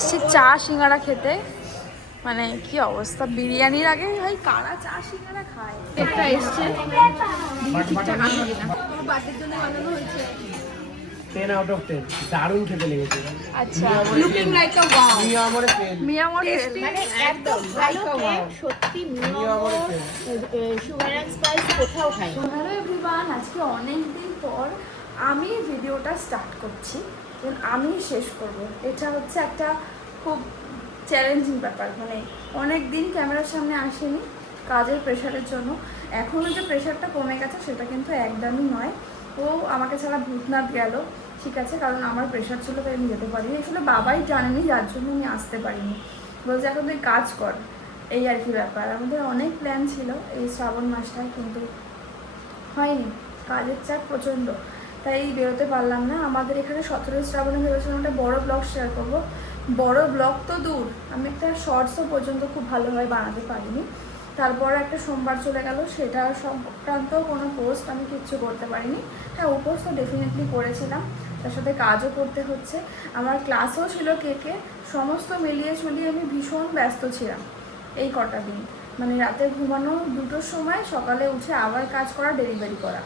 এসছি চা সিঙ্গারা খেতে। মানে কি অবস্থা, বিরিয়ানির আগে ভাই কারা চা সিঙ্গারা খায়। একটা এসছে ঠিকঠাক আছে কিনা, আমার বার্থডের জন্য বানানো হয়েছে। 10 out of 10 দারুণ খেতে লেগেছে। আচ্ছা, লুকিং লাইক আ ওয়াও। মিয়ামর মানে একদম ভালো কেক সত্যি। মিয়ামর সুগার এন্ড স্পাইস কোথাও খাই। হ্যালো এভরিওয়ান, আজকে অনেক দিন পর আমি ভিডিওটা স্টার্ট করছি, আমি শেষ করব। এটা হচ্ছে একটা খুব চ্যালেঞ্জিং ব্যাপার। মানে অনেক দিন ক্যামেরার সামনে আসেনি কাজের প্রেশারের জন্য। এখনও যে প্রেশারটা কমে গেছে সেটা কিন্তু একদমই নয়। ও আমাকে ছাড়া ভূতনাথ গেল, ঠিক আছে, কারণ আমার প্রেশার ছিল তাই আমি যেতে পারিনি। আসলে বাবাই জানেনি, যার জন্য আমি আসতে পারিনি। বলছে এখন তুই কাজ কর, এই আর কি ব্যাপার। আমাদের অনেক প্ল্যান ছিল এই শ্রাবণ মাসটায়, কিন্তু হয়নি, কাজের চাপ প্রচণ্ড, তাই বেরোতে পারলাম না। আমাদের এখানে 17 শ্রাবণে ভেবেছিলাম একটা বড় ব্লগ শেয়ার করবো। বড় ব্লগ তো দূর, আমি একটা শর্টসও পর্যন্ত খুব ভালোভাবে বানাতে পারিনি। তারপর একটা সোমবার চলে গেল, সেটা সংক্রান্ত কোনো পোস্ট আমি কিচ্ছু করতে পারিনি। হ্যাঁ, ও পোস্ট তো ডেফিনেটলি করেছিলাম, তার সাথে কাজও করতে হচ্ছে। আমার ক্লাসও ছিল কেকে, সমস্ত মিলিয়ে ঝুলিয়ে আমি ভীষণ ব্যস্ত ছিলাম এই কটা দিন। মানে রাতে ঘুমানো 2টোর সময়, সকালে উঠে আবার কাজ করা, ডেলিভারি করা।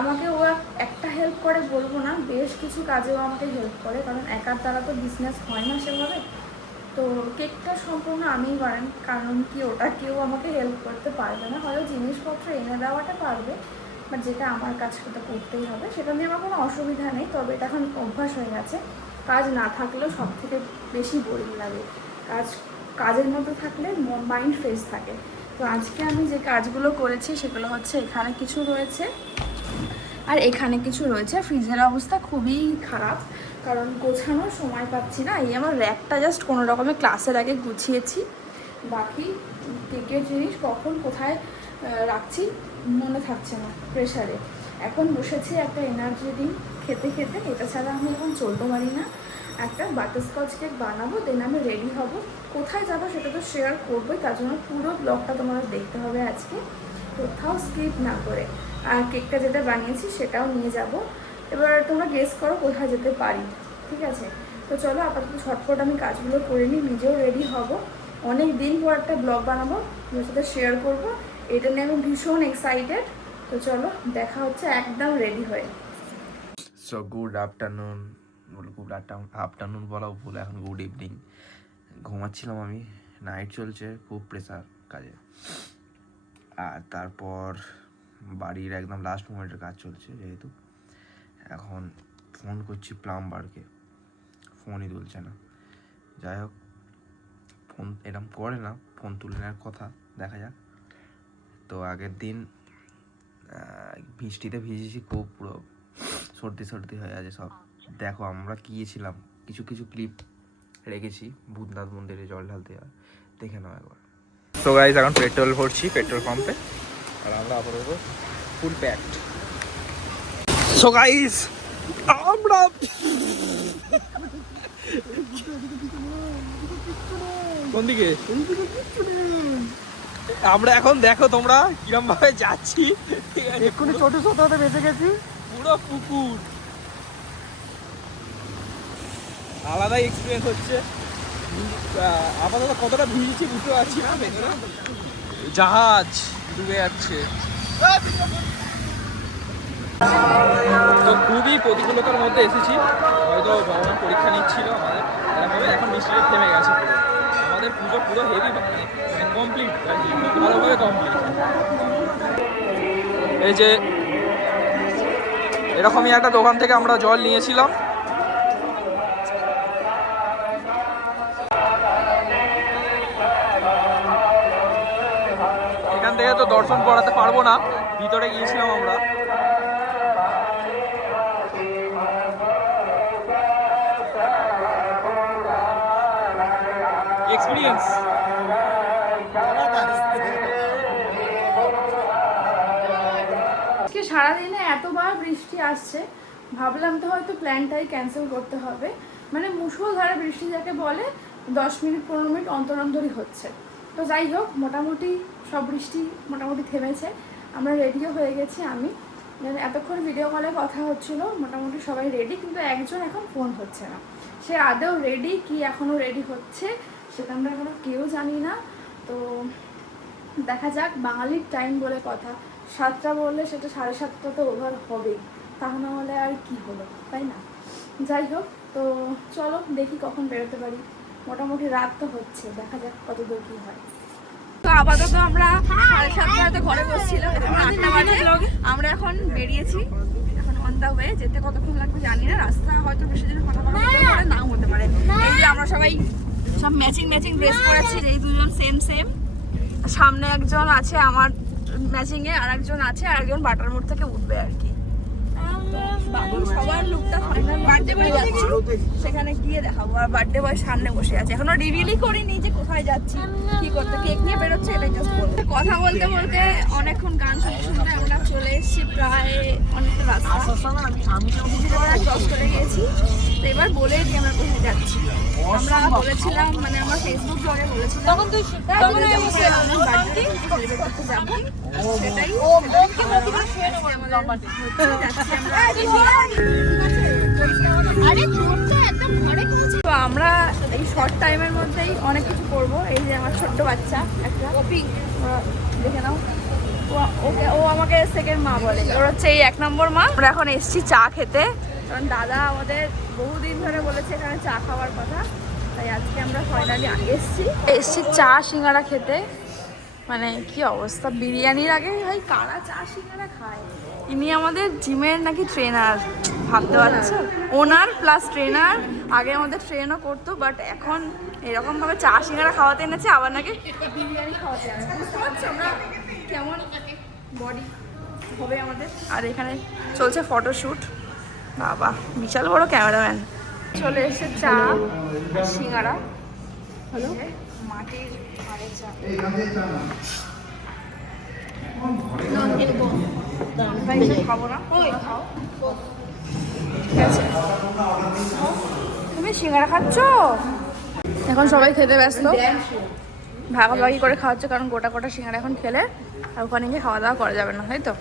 আমাকে ও একটা হেল্প করে বলবো না, বেশ কিছু কাজেও আমাকে হেল্প করে, কারণ একার দ্বারা তো বিজনেস হয় না সেভাবে। তো কেকটা সম্পূর্ণ আমিই বানাই, কারণ কি ওটা কেউ আমাকে হেল্প করতে পারবে না। হয়তো জিনিসপত্র এনে দেওয়াটা পারবে, বাট যেটা আমার কাজ সেটা করতেই হবে। সেটা নিয়ে আমার কোনো অসুবিধা নেই, তবে এটা এখন অভ্যাস হয়ে গেছে। কাজ না থাকলেও সব থেকে বেশি বোরিং লাগে, কাজের মধ্যে থাকলে মাইন্ড ফ্রেশ থাকে। তো আজকে আমি যে কাজগুলো করেছি সেগুলো হচ্ছে, এখানে কিছু রয়েছে আর এখানে কিছু রয়েছে। ফ্রিজের অবস্থা খুবই খারাপ, কারণ গোছানোর সময় পাচ্ছি না। এই আমার র্যাকটা জাস্ট কোনো রকমে ক্লাসের আগে গুছিয়েছি, বাকি কেকের জিনিস কখন কোথায় রাখছি মনে থাকছে না প্রেশারে। এখন বসেছি একটা এনার্জি ড্রিঙ্ক খেতে খেতে, এটা ছাড়া আমি এখন চলতে পারি না। একটা বাটারস্কচ কেক বানাবো, দেন আমি রেডি হব। কোথায় যাবো সেটা তো শেয়ার করবোই, তার জন্য পুরো ব্লগটা তোমাদের দেখতে হবে আজকে, কোথাও স্কিপ না করে। আর কেকটা যেটা বানিয়েছি সেটাও নিয়ে যাব। এবার তোমরা গেস করো কোথায় যেতে পারি, ঠিক আছে? তো চলো আপাতত ঝটপট আমি কাজগুলো করে নিই, নিজেও রেডি হব। অনেক দিন পর একটা ব্লগ বানাবো, তোমার সাথে শেয়ার করবো, এটা নিয়ে আমি ভীষণ এক্সাইটেড। তো চলো দেখা হচ্ছে একদম রেডি হয়ে। So good afternoon, good afternoon বলাও ভুল, এখন গুড ইভিনিং। ঘুমাচ্ছিলাম আমি, নাইট চলছে, খুব প্রেসার কাজে। আর তারপর বাড়ির একদম লাস্ট মোমেন্টের কাজ চলছে, যেহেতু এখন ফোন করছি প্লাম্বারকে, ফোনই তুলছে না। যাই হোক, ফোন এরকম করে না, ফোন তুলে নেওয়ার কথা, দেখা যাক। তো আগের দিন বৃষ্টিতে ভিজেছি খুব, পুরো সর্দি সর্দি হয়ে আছে সব। দেখো আমরা গিয়েছিলাম, কিছু কিছু ক্লিপ রেখেছি ভূতনাথ মন্দিরে জল ঢালতে, দেখে নাও একবার। সো গাইস, এখন পেট্রোল ভরছি পেট্রোল পাম্পে, আর আমরা আপাতত ফুল প্যাকড। সো গাইস, আমরা কোন দিকে আমরা এখন দেখো তোমরা কিরম ভাবে যাচ্ছি, এক্ষুনি ছোট ছোট হতে বেঁচে গেছি, পুরো পুকুর। আলাদাই এক্সপিরিয়েন্স হচ্ছে। আপাতত কতটা ভিজেছি বুঝতে পারছি না, ভেতরে জাহাজ ডুবে যাচ্ছে। তো খুবই প্রতিকূলতার মধ্যে এসেছি, হয়তো ভগবান পরীক্ষা নিচ্ছিল আমাদের এরকমভাবে। এখন বৃষ্টিটা থেমে গেছে, পুরো আমাদের পুজো পুরো হেভি মানে কমপ্লিট, ভালোভাবে কমপ্লিট। এই যে এরকমই একটা দোকান থেকে আমরা জল নিয়েছিলাম। এখান থেকে তো দর্শন করাতে পারবো না, ভিতরে গিয়েছিলাম আমরা। এক্সপিরিয়েন্স আজকে সারাদিনে এতবার বৃষ্টি আসছে, ভাবলাম তো হয়তো প্ল্যানটাই ক্যান্সেল করতে হবে। মানে মুষলধারে বৃষ্টি যাকে বলে, 10 মিনিট 15 মিনিট অন্তর অন্তরই হচ্ছে। তো যাই হোক, মোটামুটি সব বৃষ্টি মোটামুটি থেমেছে, আমরা রেডিও হয়ে গেছি। আমি এতক্ষণ ভিডিও কলে কথা হচ্ছিল, মোটামুটি সবাই রেডি, কিন্তু একজন এখন ফোন হচ্ছে না। সে আদৌ রেডি কি এখনও রেডি হচ্ছে সেটা আমরা এখনও কেউ জানি না। তো দেখা যাক, বাঙালির টাইম বলে কথা, 7টা বললে সেটা 7:30 তো ওভার হবেই, তা না হলে আর কি হলো, তাই না? যাই হোক, তো চলো দেখি কখন বেরোতে পারি। মোটামুটি রাত তো হচ্ছে, দেখা যাক কত দূর কী হয়। তো আপাতত আমরা 7:30 ঘরে বসছিলাম, এখন 8টা বাজে। আমরা এখন বেরিয়েছি, এখন অন দা ওয়ে। যেতে কতক্ষণ লাগবে জানি না, রাস্তা হয়তো বেশি দিন ফাটাফাটা হতে পারে, নাও হতে পারে। এই যে আমরা সবাই সব ম্যাচিং ড্রেস পরেছি, এই দুজন সেম। সামনে একজন আছে আমার ম্যাচিংয়ে, আর একজন আছে, আর একজন বাটার মোড় থেকে উঠবে আর কি। সবার লুকটা ফাইনাল। বার্থডে বয় যাচ্ছি, সেখানে গিয়ে দেখাবো। আর বার্থডে বয় সামনে বসে আছে, এখনো রিভিলই করিনি যে কোথায় যাচ্ছি, কি করতে। কেক নিয়ে বেরোচ্ছে, এটাই জাস্ট বলবো। কথা বলতে বলতে অনেকক্ষণ গান শুনতে আমরা চলে এসেছি প্রায় অনেকটা রাস্তা, ক্রস করে গিয়েছি। তো এবার বলে দিই আমরা কোথায় যাচ্ছি। আমরা বলেছিলাম, মানে আমরা ফেসবুক ব্লগে বলেছিলাম তখন তুই বার্থডে সেলিব্রেট করতে যাবো, সেটাই তো আমরা এই শর্ট টাইমের মধ্যেই অনেক কিছু করবো। এই যে আমার ছোট্ট বাচ্চা একটা, দেখে নাও, ও আমাকে সেকেন্ড মা বলে, ওর হচ্ছে এই 1 নম্বর মা। আমরা এখন এসছি চা খেতে, কারণ দাদা আমাদের বহুদিন ধরে বলেছে এখানে চা খাওয়ার কথা, তাই আজকে আমরা ফাইনালি এসছি চা সিঙ্গারা খেতে। মানে কি অবস্থা, বিরিয়ানির আগে ভাই কারা চা সিঙ্গারা খায়। ইনি আমাদের জিমের নাকি ট্রেনার, ভাবতে পারছো, ওনার প্লাস ট্রেনার। আগে আমাদের ট্রেনও করতো, বাট এখন এরকমভাবে চা সিঙ্গারা খাওয়াতে এনেছে, আবার নাকি বিরিয়ানি খাওয়াতে আনে। বুঝতে পারছো আমরা কেমন বডি হবে আমাদের। আর এখানে চলছে ফটোশ্যুট, বাবা বিশাল বড় ক্যামেরাম্যান। চলে এসে চা আর সিঙ্গারা, হলো মাটির ভাঁড়ের চা। খাবো না, খাও। ঠিক আছে, তুমি সিঙ্গারা খাচ্ছ? এখন সবাই খেতে ব্যস্ত, ভাগাভাগি করে খাওয়াচ্ছে, কারণ গোটা সিঙ্গারা এখন খেলে আর ওখানে গিয়ে খাওয়া দাওয়া করা যাবে না, তাই তো?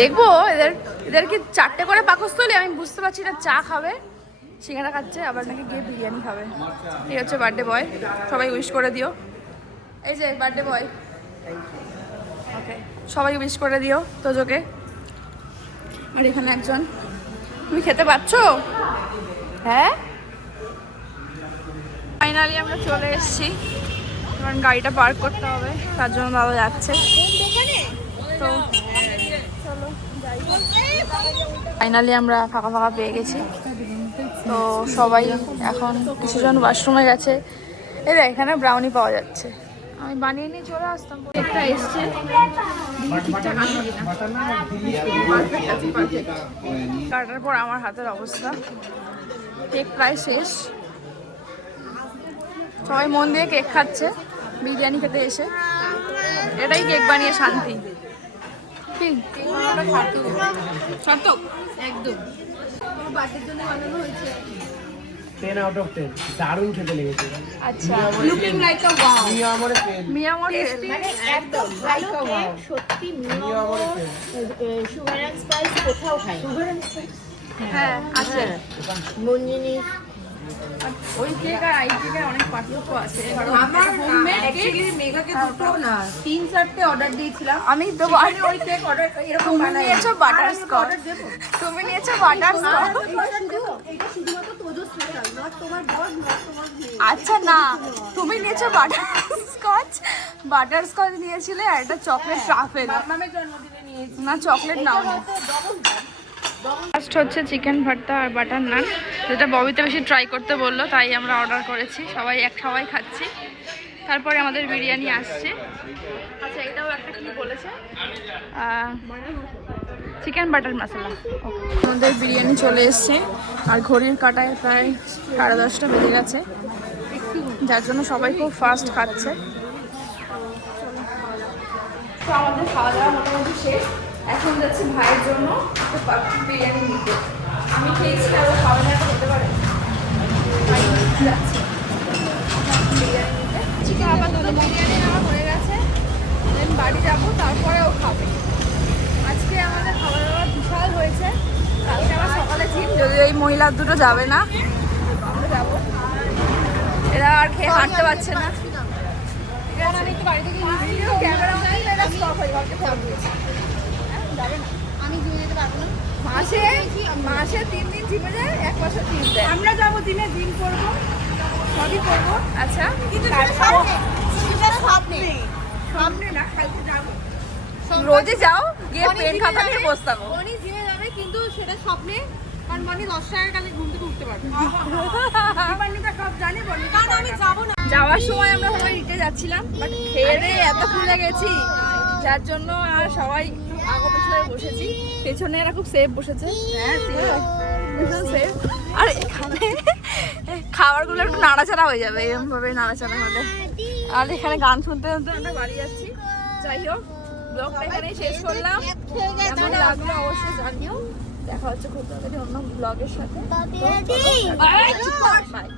দেখবো এদের কি 4টে করে পাকস্থলী, আমি বুঝতে পারছি না। চা খাবে, সিঙ্গারা খাচ্ছে, আবার নাকি গিয়ে বিরিয়ানি খাবে। এই হচ্ছে বার্থডে বয়, সবাই উইশ করে দিও। এই যে বার্থডে বয়, ওকে সবাই উইশ করে দিও তোজোকে। আর এখানে একজন, তুমি খেতে পাচ্ছো? হ্যাঁ, ফাইনালি আমরা চলে এসেছি, কারণ গাড়িটা পার্ক করতে হবে, তার জন্য দাদা যাচ্ছে। তো চলো যাই। ফাইনালি আমরা ফাঁকা পেয়ে গেছি। তো সবাই এখন কিছুজন ওয়াশরুমে গেছে। এই দেখ, এখানে ব্রাউনি পাওয়া যাচ্ছে, আমি বানিয়ে নিয়ে চলে আসতাম। একটা এসছে, কাটার পর আমার হাতের অবস্থা, কেক প্রায় শেষ। সবাই মন দিয়ে কেক খাচ্ছে বিরিয়ানি খেতে এসে, এটাই কেক বানিয়ে শান্তি। কি সার্থক একদম বার্থডের জন্য বানানো হয়েছে। 10 out of 10, দারুণ খেতে লেগেছে। আচ্ছা, লুকিং লাইক আ ওয়াও, মিয়ামর মানে একদম ভালো কেক, সত্যি মিয়ামর সুগার এন্ড স্পাইস কোথাও খাই। হ্যাঁ আছে, মঞ্জিনি ওই কেক আর এই কেকের অনেক পার্থক্য আছে। আমার হোমমেড কেক মেঘাকে দুটো না 3-4টে অর্ডার দিয়েছিলাম। আমি তো ওই কেক অর্ডার এরকম তুমি বানাই। নিয়েছো বাটারস্কচ, তুমি নিয়েছো বাটারস্কচ। এটা শুধুমাত্র তোজো স্পেশাল, নট তোমার ডগ, নট তোমার মেয়ে। আচ্ছা না, তুমি নিয়েছো বাটারস্কচ নিয়েছিলে, আর এটা চকলেট ট্রাফেল। মামের জন্মদিনে নিয়েছি না চকলেট নাও। ফার্স্ট হচ্ছে চিকেন ভর্তা আর বাটার নান, যেটা ববিতে বেশি ট্রাই করতে বললো, তাই আমরা অর্ডার করেছি। সবাই খাচ্ছি, তারপরে আমাদের বিরিয়ানি আসছে। আচ্ছা এটাও একটা কি বলেছে, চিকেন বাটার মশলা। আমাদের বিরিয়ানি চলে এসছে, আর ঘড়ির কাঁটায় প্রায় 10:30 বেজে গেছে, যার জন্য সবাই খুব ফাস্ট খাচ্ছে। তো আমাদের খাওয়া দাওয়া মোটামুটি শেষ, এখন যাচ্ছি ভাইয়ের জন্য বিরিয়ানি নিতে। আমি খেয়েছি, আর ও খাওয়া দাওয়া হতে পারে, যাচ্ছি বিরিয়ানি নিতে। চিকেন আপাতত বিরিয়ানি নেওয়া হয়ে গেছে, দেন বাড়ি যাবো, তারপরে ও খাবে। আজকে আমাদের খাবার দাবার বিশাল হয়েছে। কালকে আবার সকালে জিম, যদি ওই মহিলা দুটো যাবে না, আমরা যাবো। এরা আর খেয়ে হাঁটতে পারছে না। আমি একটু বাড়ি থেকে ক্যামেরা এরা স্টপ হয়ে গল্পে ফোন দিয়েছে। যাবে না, আমি জিমে যেতে পারবো না। মাসে 3 দিন জিমে যায়, 1 বছর ফিস দেয়। আমরা যাবো জিমে, জিম করবো, সবই করবো, আচ্ছা, কিন্তু সামনে না, কালকে যাবো। রোজে যাও, গিয়ে পেন খাতা নিয়ে বসে থাকো। মনি জিমে যাবে কিন্তু সেটা স্বপ্নে, কারণ মনি 10 টাকার কালে ঘুম থেকে উঠতে পারবে। দীপান্বিতা সব জানে, বলি কারণ আমি যাবো না। যাওয়ার সময় আমরা সবাই নিতে যাচ্ছিলাম, বাট খেয়ে দিয়ে এত ফুলে গেছি, যার জন্য আর সবাই আগো পেছনে বসেছি। পেছনে এরা খুব সেফ বসেছে, ভীষণ সেফ। আর এখানে খাবারগুলো একটু নাড়াচাড়া হয়ে যাবে, এরকম ভাবে নাড়াচাড়া হলে। আর এখানে গান শুনতে শুনতে আমরা বাড়ি যাচ্ছি। যাই হোক, ব্লগটা এখানেই শেষ করলাম। কেমন লাগলো অবশ্যই জানিও। দেখা হচ্ছে খুব তাড়াতাড়ি অন্য ব্লগের সাথে। বাই।